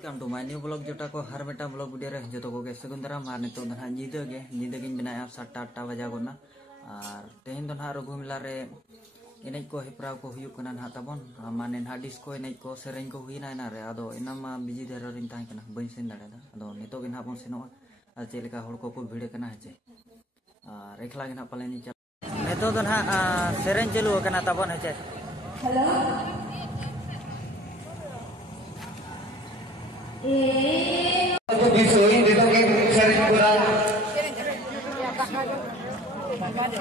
Welcome to my new vlog jota ko har meta vlog video re joto ko ge segun daram ar nitok dana nyida gin bina 7-8 baja gona ar tehin don ha Raghu Mela re enej ko hepra ko huyuk kana ha tabon manen ha disco enej ko sereng ko huina na re ado enama biji dero rin tang kana bain sen dare da ado nitok gin ha bon seno ar jeleka hor ko video kana heche ar ekla gin ha paleni chal nitok don ha sereng chalu kana tabon heche hello Bisoi dito kay sering kurang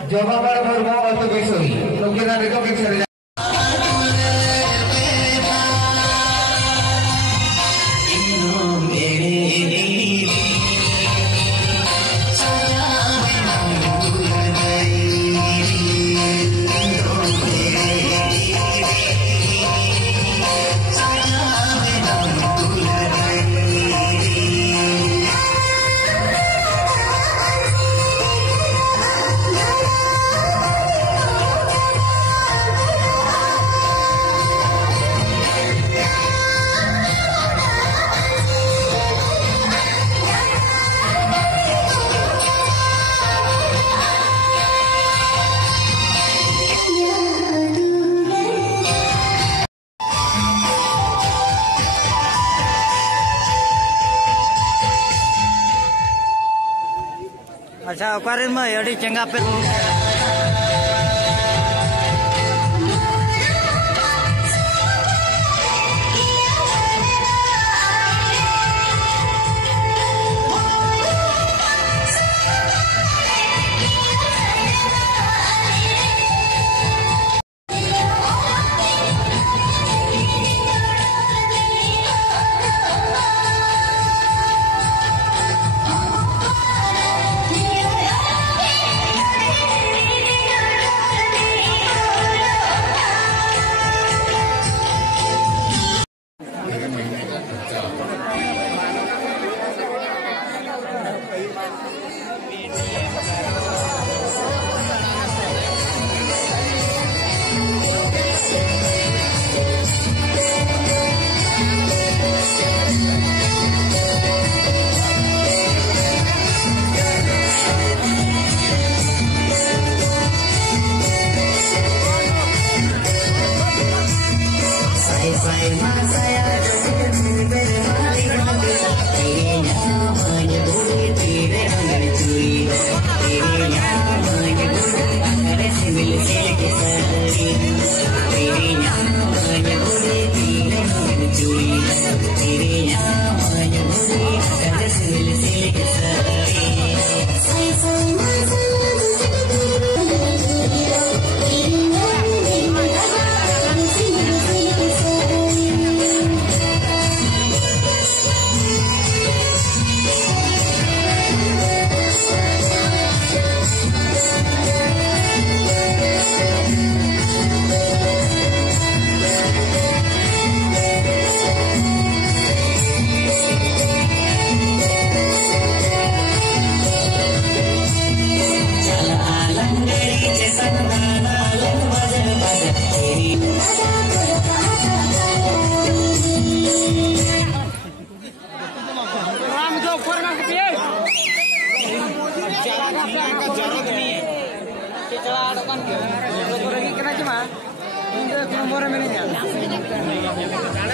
jawaban bermo atau bisoi mungkin dito kay sering अच्छा ओकारे में अड़ी चंगा पे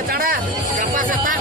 cara berapa setar